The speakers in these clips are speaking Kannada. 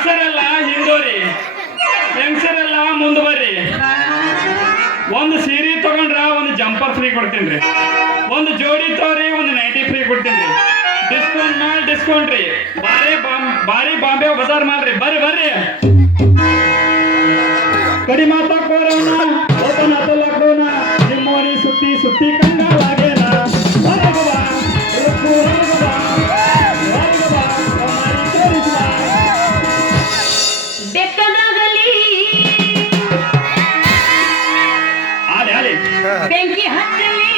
ಗಂಡಸರೆಲ್ಲ ಹಿಂದೋರಿ, ಹೆಂಗಸರೆಲ್ಲ ಮುಂದೆ ಬರ್ರಿ. ಒಂದು ಸೀರೆ ತಗೊಂಡ್ರ ಒಂದು ಜಂಪರ್ ಫ್ರೀ ಕೊಡ್ತೀನಿ. ಒಂದು ಜೋಡಿ ತಗೋರಿ, ಒಂದು ನೈಟಿ ಫ್ರೀ ಕೊಡ್ತೀನಿ. ಡಿಸ್ಕೌಂಟ್ ಮಾಡಿ ಡಿಸ್ಕೌಂಟ್ ರೀ. ಬಾರಿ ಬಾಂಬೆ ಬಜಾರ್ ಮಾಡ್ರಿ. ಬರ್ರಿ ಕಡಿ ಮಾತಾಕೋರವನ ಓಪನ್ ಆತ ಲಾಕ್ಡೌನ. ನಿಮ್ಮೋನಿ ಸುತ್ತಿ ಸುತ್ತಿ ಕಂಗಾಲಾಗೇನ. ಬೆಂಕಿ ಹತ್ತಲಿ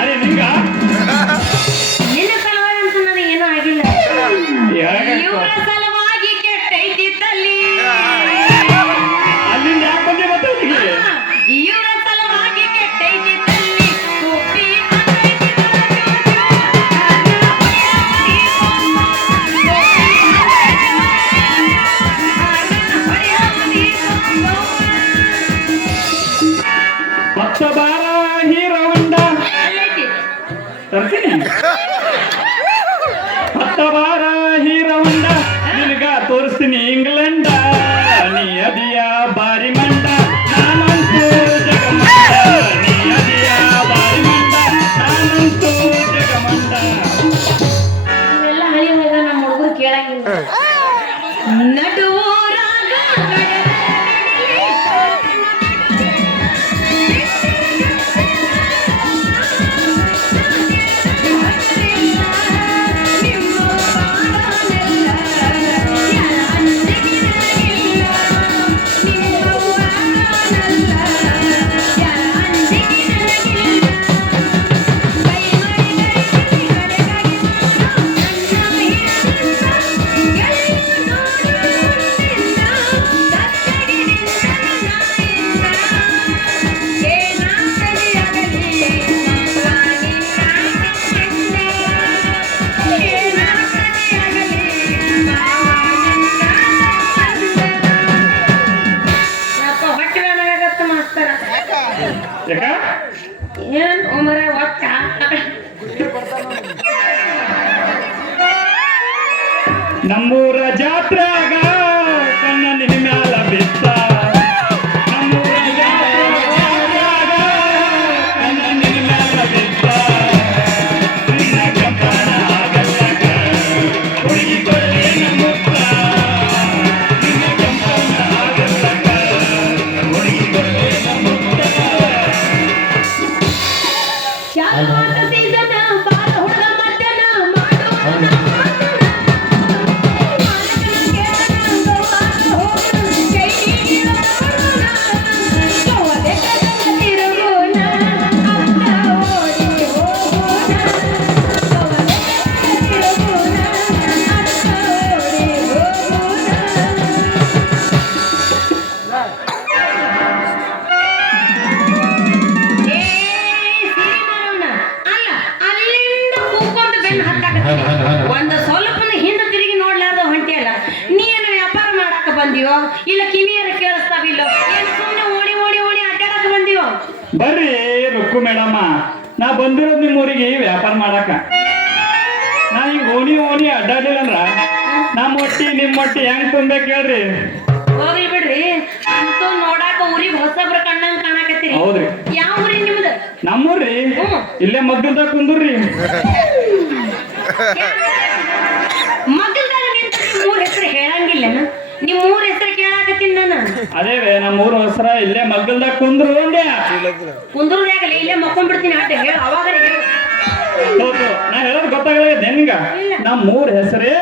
ಅರೆ ನಿಂಗ ನಿನ್ನ ಸಲುವಾಗಿ ಅಂತ ನನಗೆ ಏನೂ ಆಗಿಲ್ಲ. ಇವರ ಸಲುವಾಗಿ ಕೆಟ್ಟೈತಿದ್ದಲ್ಲಿ ಅಲ್ಲಿಂದ ಯಾಕೆ ಬಂದೆ ಮತ್ತೆ ಇವರ ಸಲುವಾಗಿ ಕೆಟ್ಟೈತಿದ್ದಲ್ಲಿ ಕುಪ್ಪಿ ಹತ್ತ ಬಾರ ಹೀರೋ ಹೊಂಡ ತರ್ತೀನಿ. ಹತ್ತ ಬಾರ ಹೀರೋ ಹೊಂಡ ನಿನಗ ತೋರಿಸ್ತೀನಿ ಇಂಗ್ಲೆಂಡ. ನೀ ಅದಿಯ ಬಾರಿ ಮಂಡ ನಾನಂತೂ ಜಗಮಂಡ. ನೀ ಅದಿಯ ಬಾರಿ ಮಂಡ ನಾನಂತೂ ಜಗಮಂಡ. ಇವೆಲ್ಲ ಹಳಿ ಹೋಗ ನಮ್ಮ ಹುಡುಗರು ಕೇಳಂಗಿಲ್ಲ. ನಡುವೂರಾಗ ಏನ್ ಒಮ್ಮರ ಒಟ್ಟ ನಮ್ಮೂರ ಜಾತ್ರಾಗ ಕಣ್ಣ ನಿನ್ನ ಮ್ಯಾಲ ಬಿತ್ತ. ನಮ್ಮೂರ ಜಾತ್ರಾಗ ಕಣ್ಣ ನಿನ್ನ ಮ್ಯಾಲ ಬಿತ್ತ. ನಿನ್ನ ಕಂಪನ ಆಗಲ್ಲಕ ಹುಡುಗಿ ಕೊಡ್ಲಿ ನಮ್ಮುತ್ತ. ನಿನ್ನ ಕಂಪನ ಆಗಲ್ಲಕ ಹುಡುಗಿ ಕೊಡ್ಲಿ ನಮ್ಮುತ್ತ. ಸೀಸನ್ ಬಾಳ ಹುಡುಗ ಮಧ್ಯಾಹ್ನ ಮಾಡುವ ಒಂದು ಸ್ವಲ್ಪನ ಹಿಂದೆ ತಿರುಗಿ ನೋಡ್ಲಾರ್ದ ಹೊಂಟಿಯಲ್ಲ. ನೀನು ವ್ಯಾಪಾರ ಮಾಡಾಕ ಬಂದಿಯೋ ಇಲ್ಲ ಕಿವಿಯರ ಕೇಳಿಸ್ತಾವಿಲ್ಲೋ? ಏನು ಸುಮ್ಮನೆ ಓಡಿ ಓಡಿ ಓಡಿ ಅಡ್ಡಾಡಕ ಬಂದಿಯೋ? ಬರ್ರಿ ರುಕ್ಕು ಮೇಡಮ್ಮ, ನಾ ಬಂದಿರೋದು ನಿಮ್ಮ ಊರಿಗೆ ವ್ಯಾಪಾರ ಮಾಡಾಕ. ನಾ ಹಿಂಗ ಓಣಿ ಅಡ್ಡಾಡ್ಲಿಲ್ಲ ಅಂದ್ರ ನಮ್ಮ ಹೊಟ್ಟಿ ನಿಮ್ಮ ಹೊಟ್ಟಿ ಹೆಂಗ್ ತುಂಬೇಕು ಹೇಳ್ರಿ? ಹೋಗ್ಲಿ ಬಿಡ್ರಿ, ಅಂತೂ ನೋಡಾಕ ಊರಿಗೆ ಹೊಸಬ್ರ ಕಣ್ಣಂಗ್ ಕಾಣಕತ್ತೀರಿ. ಹೌದ್ರಿ. ಯಾವ ಊರಿ ನಿಮ್ದು? ನಮ್ಮೂರ್ರಿ, ಇಲ್ಲೇ ಮಗ್ಗಲ್ದಾಗ ಕುಂದ್ರಿ. ಮಗಲ್ದಾಗ ನಿಂತ ನಿಮ್ಮೂರ ಹೆಸರು ಹೇಳಂಗಿಲ್ಲ. ನಿಮ್ಮೂರ ಹೆಸರು ಕೇಳಾಕತ್ತೀನಿ ನಾನು. ಅದೇ ನಮ್ಮೂರ ಹೆಸರ ಇಲ್ಲೇ ಮಗ್ಗಲ್ದಾಗ ಕುಂದ್ರು ಅಂದೆ. ಕುಂದ್ರದಾಗಲಿ ಇಲ್ಲೇ ಮಕ್ಕೊಂಡ್ಬಿಡ್ತೀನಿ ಆಟ ಹೇಳು. ಅವಾಗ ನಾ ಹೇಳೋದು ಗೊತ್ತಾಗಲ್ಲ ನಿಂಗ. ನಮ್ಮೂರ ಹೆಸರೇ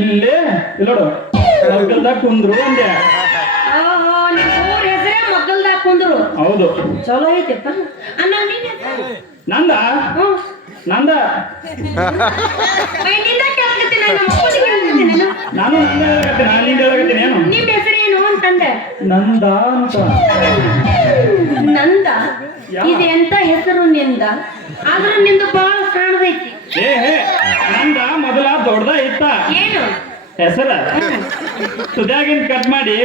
ಇಲ್ಲೇ ಇಲ್ಲೋಡು ಮಗ್ಗಲ್ದಾಗ ಕುಂದ್ರು ಅಂದೆ. ನಿಮ್ಮೂರ ಹೆಸರೇ ಮಗ್ಗಲ್ದಾಗ ಕುಂದ್ರು. ಹೌದು. ಚಲೋ ಐತೆಪ್ಪ. ನಂದ ನಂದ ನಾನು ಹೇಳಕತ್ತೀನಿ. ಏನು ನಿಮ್ ಹೆಸರೇನು ಅಂತಂದೆ? ನಂದ ಅಂತ. ನಂದ? ಇದು ಎಂತ ಹೆಸರು ನಿಂದ? ಆದ್ರೂ ನಿಂದು ಬಹಳ ಕಾಣದೈತಿ. ನಂದ ಮೊದಲ ದೊಡ್ಡದ ಇತ್ತ. ಏನು ಹೆಸರ ತುದ್ಯಾಗಿನ್ ಕಟ್ ಮಾಡಿ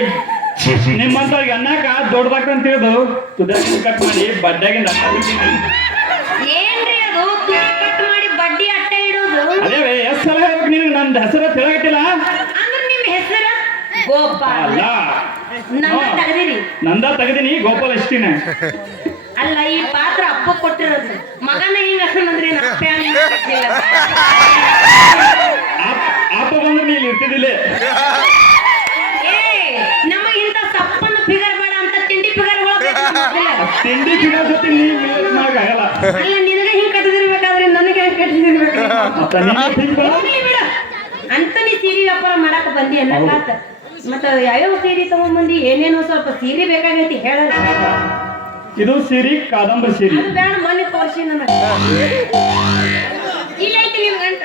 ನಿಮ್ಮಂತವ್ರಿಗೆ ಅನ್ನಕ ದೊಡ್ಡದಾಗ್ತಂತ ತಿಳಿದು ತುದ್ಯಾಗಿನ್ ಕಟ್ ಮಾಡಿ ಬಡ್ಡ್ಯಾಗಿಂದ ಏನ್ರಿ ಅದು? ತುದಿ ಕಟ್ ಮಾಡಿ ಬಡ್ಡಿ ಅಟ್ಟ ಇಡೋದು? ಅದೇ ಎಷ್ಟ್ ಸಲ ಹೇಳ್ಬೇಕು ನಿನಗೆ? ನಂದು ಹೆಸರ ತಿಳಗತ್ತಿಲ್ಲ ಅಂದ್ರೆ ನಿಮ್ ಹೆಸರ ಗೋಪಾಲ ಅಲ್ಲ ನಂದ ತೆಗದಿರಿ ನಂದ ತೆಗದಿನಿ ಗೋಪಾಲ್ ಅಷ್ಟಿನ ಅಲ್ಲ ಈ ಪಾತ್ರ ಅಪ್ಪ ಕೊಟ್ಟಿರೋದು ಮಗನ ಹಿಂಗ ಅಂದ್ರೆ ಆಪ ಬಂದ್ರೆ ನೀ ಇಲ್ಲಿ ಇರ್ತಿದ್ದಿಲ್ಲ ಏ ನಮಗಿಂತ ಸಪ್ಪನ ಫಿಗರ್ ಬೇಡ ಅಂತ ತಿಂಡಿ ಫಿಗರ್ ತಿಂಡಿ ಗಿಡ ಜೊತೆ ನೀ ಆಗಲ್ಲ ಅಲ್ಲ ನಿನಗೆ ಹಿಂಗ್ ಕಟ್ಟದಿರ್ಬೇಕಾದ್ರೆ ನನಗೆ ಹೆಂಗ್ ಕಟ್ಟಿದಿರ್ಬೇಕು ಅಂತ ನೀ ಸೀರೆ ವ್ಯಾಪಾರ ಮಾಡಕ್ ಬಂದಿ ಅನ್ನಕಾತ ಮತ್ತ ಯಾವ್ಯಾವ ಸೀರೆ ತಗೊಂಡ್ಬಂದಿ ಏನೇನೋ ಸ್ವಲ್ಪ ಸೀರೆ ಬೇಕಾಗೈತಿ ಹೇಳ ಇದು ಸೀರೆ ಕಾದಂಬರಿ ಸೀರೆ ಅದು ಬೇಡ ಮನೆ ತೋರಿಸಿ ನನಗೆ ಇಲ್ಲ ಐತಿ ನಿಮ್ ಗಂಟ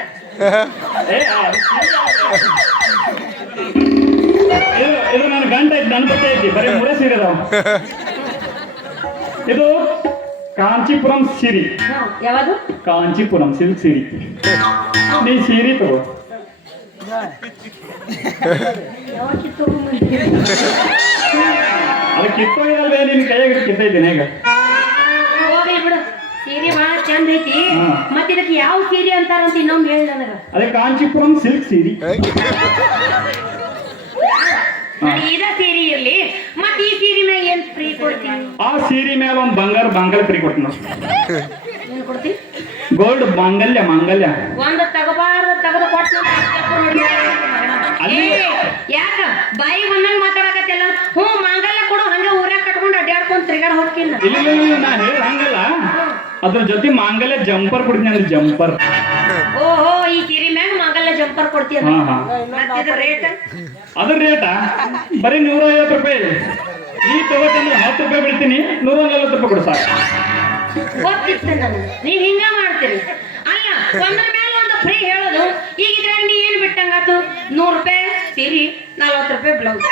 ಇದು ನನ್ನ ಗಂಟ ಐತಿ ನನ್ನ ಬಟ್ಟೆ ಐತಿ ಬರೀ ಮೂರೇ ಸೀರೆ ಅದಾವ ಇದು ಕಾಂಚೀಪುರಂ ಸೀರೆ ಯಾವುದು ಕಾಂಚೀಪುರಂ ಸಿಲ್ಕ್ ಸೀರೆ ನೀ ಸೀರೆ ತಗೋ ಅದು ಕಿತ್ತೋಗಿರಲ್ವೇ ನಿನ್ ಕೈಯಾಗ ಕಿತ್ತೈತೀನಿ ಈಗ ಹೋಗ್ಲಿ ಬಿಡು ಸೀರೆ ಬಹಳ ಚಂದ ಐತಿ ಮತ್ತ ಇದಕ್ಕೆ ಯಾವ ಸೀರೆ ಅಂತಾರಂತ ಇನ್ನೊಮ್ಮೆ ಹೇಳಿ ನನಗ ಅದೇ ಕಾಂಚೀಪುರಂ ಸಿಲ್ಕ್ ಸೀರೆ ಇದ ಸೀರೆ ಇರ್ಲಿ ಮತ್ತ ಈ ಸೀರೆ ಮ್ಯಾಗ ಏನ್ ಫ್ರೀ ಕೊಡ್ತೀನಿ ಆ ಸೀರೆ ಮೇಲೆ ಒಂದು ಬಂಗಾರ ಬಾಂಗಲ್ ಫ್ರೀ ಕೊಡ್ತೀನಿ ಏನ್ ಕೊಡ್ತಿ ಗೋಲ್ಡ್ ಮಾಂಗಲ್ಯ ಮಾಂಗಲ್ಯ ಒಂದ್ ತಗಬಾರ್ದು ತೆಗೆದು ಕೊಟ್ಟು ಯಾಕ ಬಾಯಿ ಬಂದಂಗ ಮಾತಾಡಕತ್ತಿಲ್ಲ ಹ್ಞೂ ಮಾಂಗಲ್ಯ ಕೊಡು ಹಂಗ ಊರಾಗ ಕಟ್ಕೊಂಡು ಅಡ್ಡಾಡ್ಕೊಂಡ್ ತಿರ್ಗಾಡ್ ಹೋಗ್ತೀನಿ ಇಲ್ಲ ನಾ ಹೇಳ ಹಂಗಲ್ಲ ಅದ್ರ ಜೊತೆ ಮಾಂಗಲ್ಯ ಜಂಪರ್ ಕೊಡ್ತೀನಿ ಅಂದ್ರೆ ಜಂಪರ್ ಓಹೋ ಈ ಸೀರೆ ಮ್ಯಾಗ ಮಾಂಗಲ್ಯ ಜಂಪರ್ ಕೊಡ್ತೀಯ ರೇಟ್ ಅದ್ರ ರೇಟಾ ಬರೀ 150 ರೂಪಾಯಿ ನೀ ತಗೋತಂದ್ರೆ 10 ರೂಪಾಯಿ ಬಿಡ್ತೀನಿ 140 ರೂಪಾಯಿ ಕೊಡು ಸಾಕು ಗೊತ್ತಿತ್ತು ನನಗೆ ನೀವ್ ಹಿಂಗ ಮಾಡ್ತೀರಿ ಅಲ್ಲ ಒಂದ್ರ ಮೇಲೆ ಒಂದು ಫ್ರೀ ಹೇಳೋದು ಈಗ ಇದ್ರಾಗ ನೀ ಏನ್ ಬಿಟ್ಟಂಗಾತು 100 ರೂಪಾಯಿ ಸೀರೆ 40 ರೂಪಾಯಿ ಬ್ಲೌಸ್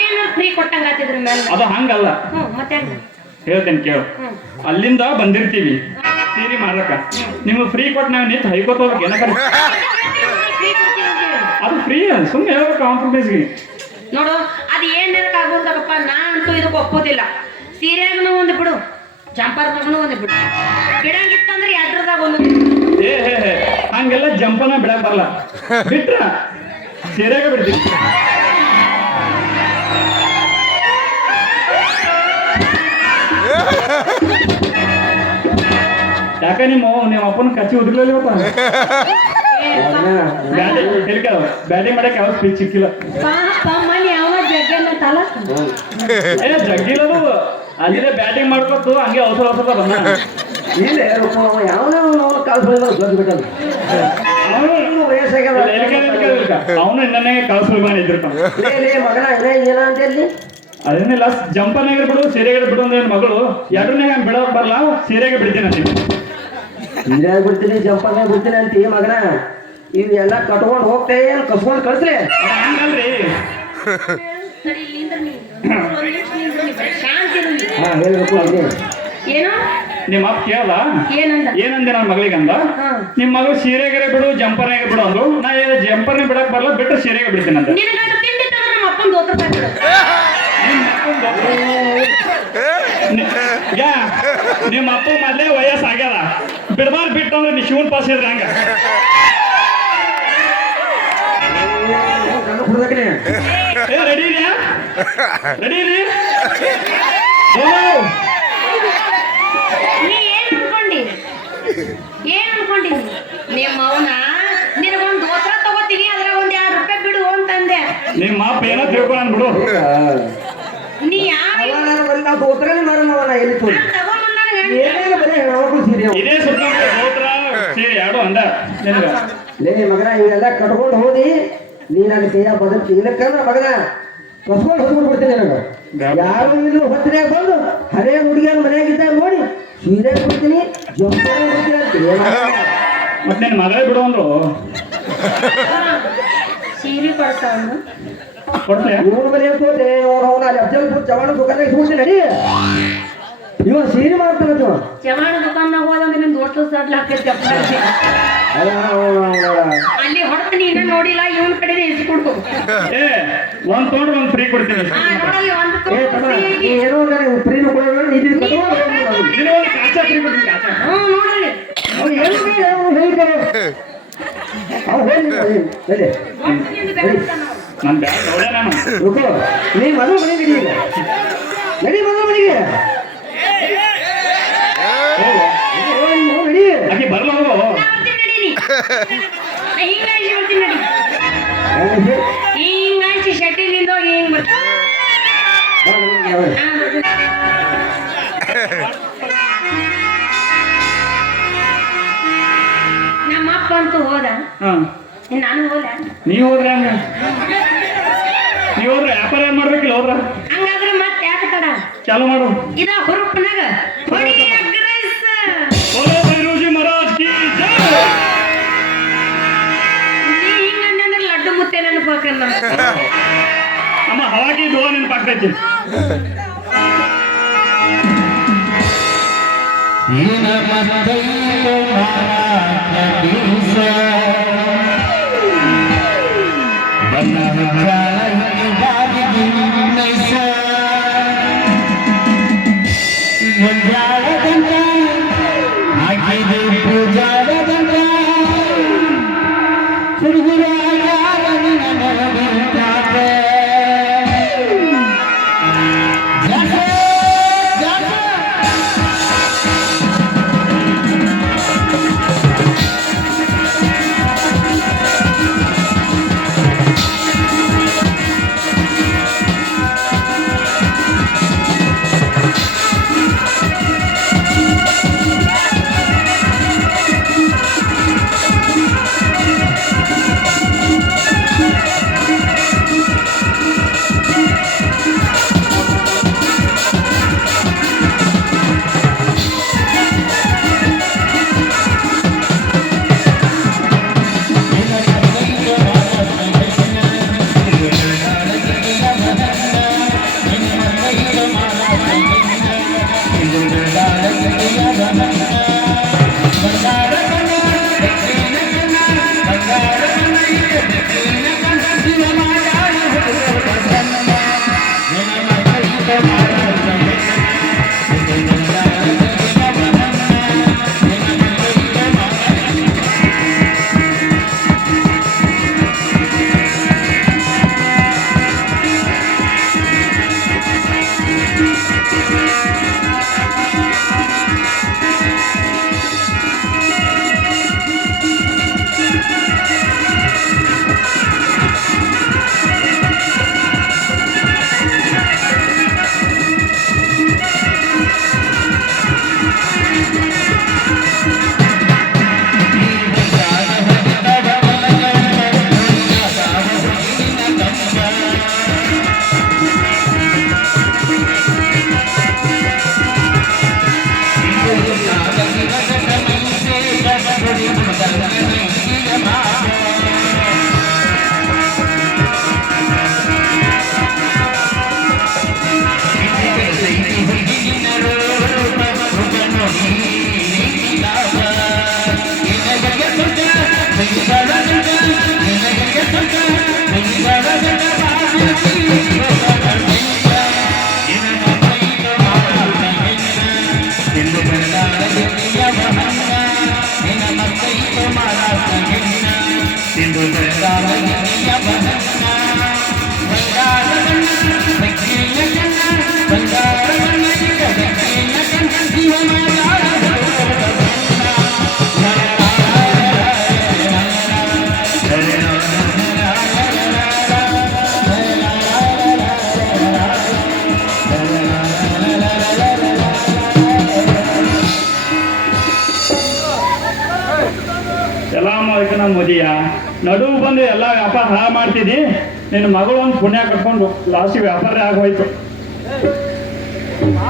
ಏನು ಫ್ರೀ ಕೊಟ್ಟಂಗಾತಿದ್ರ ಮೇಲೆ ಅದು ಹಂಗಲ್ಲ ಮತ್ತೆ ಹೆಂಗ ಹೇಳ್ತೇನೆ ಕೇಳು ಅಲ್ಲಿಂದ ಬಂದಿರ್ತೀವಿ ಸೀರೆ ಮಾಡ್ಲಕ್ಕ ನಿಮ್ಗೆ ಫ್ರೀ ಕೊಟ್ಟು ನಾವು ನಿಂತು ಹೈಕೋತ ಹೋಗ್ಬೇಕು ಏನಕ್ಕ ಅದು ಫ್ರೀ ಸುಮ್ಮನೆ ಹೇಳ್ಬೇಕು ಕಾಂಪ್ರಮೈಸ್ಗೆ ನೋಡು ಅದು ಏನ್ ಆಗೋದಪ್ಪ ನಾ ಅಂತೂ ಇದಕ್ಕೆ ಒಪ್ಪೋದಿಲ್ಲ ಸೀರೆಗೂ ಒಂದು ಬಿಡು ಜಂಪರ್ದಾಗೂ ಒಂದು ಬಿಡು ಬಿಡಂಗಿತ್ತಂದ್ರೆ ಎಡ್ರದಾಗ ಒಂದು ಹೇ ಹಂಗೆಲ್ಲ ಜಂಪನ ಬಿಡಕ್ ಬರಲ್ಲ ಬಿಟ್ರ ಸೀರೆಗ ಬಿಡ್ತೀನಿ ಯಾಕ ನಿಮ್ಮ ಅಪ್ಪನ ಕಚ್ಚಿ ಉದ್ರಲಿ ಬ್ಯಾಟಿಂಗ್ ಮಾಡಕ್ ಯಾವ ಸ್ಪೀಚ್ ಸಿಕ್ಕಿಲ್ಲ ಜಗ್ಗಿಲ್ಲದು ಅಲ್ಲಿದೆ ಬ್ಯಾಟಿಂಗ್ ಮಾಡ್ಕೊತು ಹಂಗೆ ಅವಸರ ಬಂದ ಅವನು ಇನ್ನೇ ಕಳ್ಸಲ್ ಮಾಡಿ ಇದ್ದಿರ್ತಾನ ಅದೇನಿಲ್ಲ ಜಂಪರ್ನಾಗ ಬಿಡು ಸೀರೆಗೆ ಬಿಡು ಅಂದ್ರೆ ಮಗಳು ಎರಡನೇ ಬಿಡೋಕ್ ಬರಲ್ಲ ಸೀರೆಗೆ ಬಿಡ್ತೀನಿ ಅಂತ ಸೀರೆಯಾಗಿ ಬಿಡ್ತೀನಿ ಜಂಪರ್ನಾಗ ಬಿಡ್ತೀನಿ ಅಂತೀ ಮಗನ ಇವೆಲ್ಲ ಕಟ್ಕೊಂಡು ಹೋಗ್ತೇ ಕಸ್ಕೊಂಡು ಕಳ್ಸ್ರಿ ಹಂಗಲ್ರಿ ಹೇಳ್ಬೇಕು ಏನು ನಿಮ್ಮ ಅಪ್ಪ ಕೇಳ್ದ ಏನಂದ ಏನಂದೆ ನನ್ನ ಮಗಳಿಗಂದ ನಿಮ್ಮ ಮಗಳು ಸೀರೆಗೆ ಬಿಡು ಜಂಪರ್ನಾಗ ಬಿಡು ಅಂದ್ರು ನಾ ಜಂಪರ್ನ ಬಿಡಕ್ ಬರಲ್ಲ ಬಿಟ್ಟು ಸೀರೆಗೆ ಬಿಡ್ತೀನಿ ಅಂತ ನಮ್ಮ ಅಪ್ಪನ ದೋತ್ರ ನಿಮ್ಮ ಅಪ್ಪ ಮೊದ್ಲೇ ವಯಸ್ಸಾಗ್ಯದ ಬಿಡಬಾರ್ದು ಬಿಟ್ಟು ಅಂದ್ರೆ ನೀ ಶಿವನ್ ಪಾಸ್ ಇದ್ರೆ ಹಂಗ ರೆಡಿ ರೆಡಿ ರೀ ನೀ ಏನ್ ಅನ್ಕೊಂಡಿ ನಿಮ್ಮ ಅವನ ನಿನಗೊಂದು ದೋತ್ರ ತಗೋತೀನಿ ಅದ್ರ ಒಂದ್ 2 ರೂಪಾಯಿ ಬಿಡು ಅಂತಂದೆ ನಿಮ್ಮ ಅಪ್ಪ ಏನೋ ತಿಳ್ಕೊಂಡ್ ಬಿಡು ನೀ ಯಾವ ದೋತ್ರನೇ ಮಾಡೋಣ ಎಲ್ಲಿ ತೋರಿ ಏನೇನು ಬರೀ ಹೆಣ್ಮಕ್ಳು ಸೀರೆ ಇದೇ ಸುತ್ತ ದೋತ್ರ ಸೀರೆ ಎರಡು ಅಂದ ಲೇ ಮಗನ ಇವೆಲ್ಲ ಕಟ್ಕೊಂಡು ಹೋದಿ ನೀನ್ ಅದಕ್ಕೆ ಕೈಯ ಬದಲು ಇಲ್ಲಕ್ಕಂದ್ರ ಮಗನ ಕಸ್ಕೊಂಡು ಹೊತ್ಕೊಂಡು ಬಿಡ್ತೀನಿ ನನಗೆ ಯಾರು ಇಲ್ಲಿ ಹೊತ್ತಿನಾಗ ಬಂದು ಹರೇ ಹುಡುಗಿಯರ ಮನೆಯಾಗಿದ್ದಾಗ ನೋಡಿ ಸೀರೆ ಬಿಡ್ತೀನಿ ಜಂಪರ್ ಬಿಡ್ತೀನಿ ಮತ್ತೆ ನಿನ್ನ ಮಗಳೇ ಬಿಡು ಅಂದ್ರು ಸೀರೆ ಕೊಡ್ತಾವ ಕೊಡ್ತೀಯ ಇವನು ಮನೆ ತೋತೆ ಅವನು ಅಲ್ಲಿ ಅಫಜಲ್ಪುರ ಚವಾಣ ದುಕಾನಾಗ ಹೋಗ್ತೀನಿ ನಡಿ ಇವ ಸೀರೆ ಮಾಡ್ತಾನ ಚವಾಣ ದುಕಾನ್ದಾಗ ಹೋದಂದ್ರೆ ನಿನ್ ದೋಸ್ತ ಸಡ್ಲ ಹಾಕೈತಿ ಅಲ್ಲಿ ಹೊಡ್ತೀನಿ ಇನ್ನ ನೋಡಿಲ್ಲ ಇವನ್ ಕಡೆ ಎಸ್ಕೊಡ್ತು ಒಂದ್ ತೊಗೊಂಡ್ರೆ ಒಂದ್ ಫ್ರೀ ಕೊಡ್ತೀನಿ ಏನೋ ಫ್ರೀನು ಕೊಡೋಣ ಕಾಚಾ ಫ್ರೀ ಕೊಡ್ತೀನಿ ಕಾಚಾ ನೋಡ್ರಿ ಹೇಳ್ತಾರೆ ನನ್ ಬ್ಯಾಗ್ ನೋಡೇ ನಾನು ರುಕೋ ನೀ ಮದುವೆ ಮನೆ ನಡಿ ಈಗ. ನಡಿ ಮದುವೆ ಮನೆಗೆ ನಡಿ. ಆಕೆ ಬರ್ಲ ಹೋಗು ನಾ ಬರ್ತೀನಿ ನಡೀನಿ. ನಾ ಹಿಂಗಾಯ್ಸಿ ಬರ್ತೀನಿ ನಡಿ. ಹಿಂಗಾಯ್ಸಿ ಶೆಟ್ಟಿಲಿಂದ ಹೋಗಿ ಹಿಂಗ್ ಬರ್ತೀನಿ. ನಮ್ಮ ಅಪ್ಪ ಅಂತೂ ಹೋದ, ಹಾ ನಾನು ಹೋದ. ನೀವ್ ಹೋದ್ರೆ ಹಂಗ ನೀವ್ ಹೋದ್ರೆ ವ್ಯಾಪಾರ ಏನ್ ಮಾಡ್ಬೇಕಿಲ್ಲ ಹೋದ್ರ ಹಂಗಾದ್ರೆ ಮತ್ತೆ ಯಾಕೆ ತಡ? ಚಾಲು ಮಾಡು ಇದ ಹುರುಪ್ನಾಗ ಹೊಡಿ ಎಗ್ ರೈಸ್. बोलो भैरूजी महाराज की जय ನೀ ಹಿಂಗಂದ್ರೆ ಲಡ್ಡು ಮುತ್ತೆ ನೆನಪಾಕಲ್ಲ. ನಮ್ಮ ಹವಾಗಿ ದುವಾ ನೆನಪಾಗ್ತೈತಿ ಮೋದಿಯ ನಡುವು ಬಂದು ಎಲ್ಲ ವ್ಯಾಪಾರ ಹಾಳು ಮಾಡ್ತಿದ್ದಿ. ನಿನ್ನ ಮಗಳು ಒಂದು ಪುಣ್ಯ ಕಟ್ಕೊಂಡು ಲಾಸ್ಟಿಗೆ ವ್ಯಾಪಾರ ಆಗೋಯ್ತು.